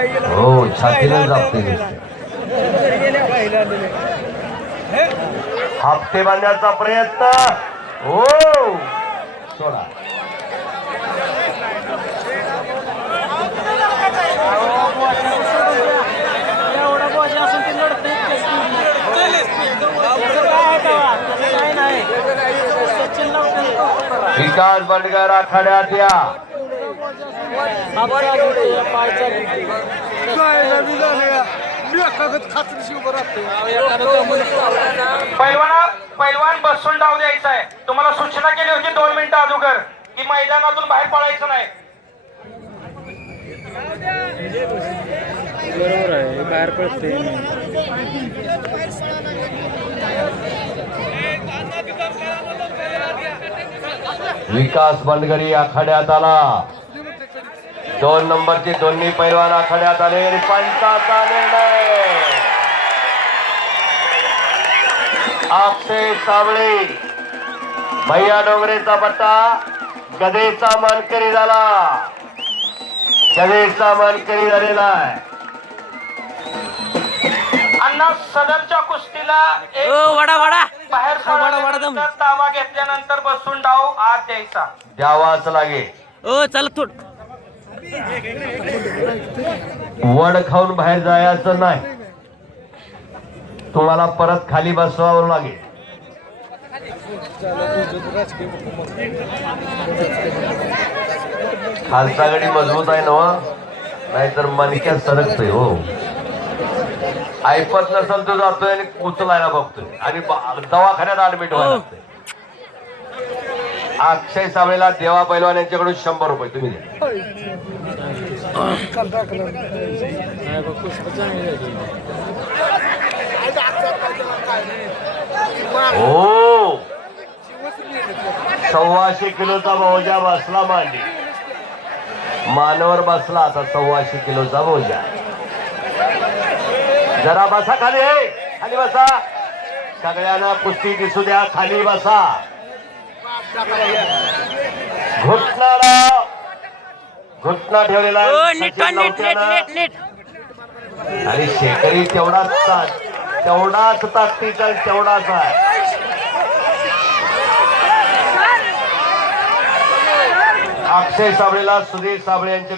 हो छातीला जापते हप्ते बांधण्याचा प्रयत्न हो सोडा विकास बंडगर आखाड्यात या पैलवान बसून डाव द्यायचा आहे. तुम्हाला सूचना केली होती 2 मिनिटं अगोदर की मैदानातून बाहेर पडायचं नाही. बरोबर आहे बाहेर पडते. विकास बंडगरी आखाड्यात आला. 2 नंबरचे दोन्ही पैलवान आखाड्यात आले. पंचाचा निर्णय अक्षय साबळे भैया डोंगरेचा पट्टा गदेचा मानकरी झाला. गदेचा मानकरी झालेला आहे. अण्णा सदरच्या कुस्तीला एक वडा वडा बाहेर वडा ताबा घेतल्यानंतर बसून डाव आत द्यायचा. द्यावाच लागे. चल थोड वड खाऊन बाहेर जायचं नाही. तुम्हाला परत खाली बसवावं लागेल. खालचा गडी मजबूत आहे ना नाहीतर मणक्यात सरकतोय. हो ऐपत नसेल तो जातोय आणि उचलायला बघतोय आणि दवाखान्यात ऍडमिट व्हायला लागतंय. अक्षय साबळेला देवा पैलवान यांच्याकडून 100 रुपये तुम्ही द्या. हो 125 किलोचा बोजा बसला मांडी. मानवर बसला आता 125 किलोचा बोजा. जरा बसा खाली. खाली बसा. सगळ्यांना कुस्ती दिसू द्या. खाली बसा. घुटना ठेवलेला आणि शेकरी तेवढाच ताकदीचा तेवढाच आहे. अक्षय साबळेला सुधीर साबळे यांच्या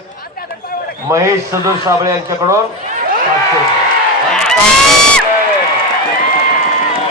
महेश सुधीर साबळे यांच्याकडून 500 रुपये.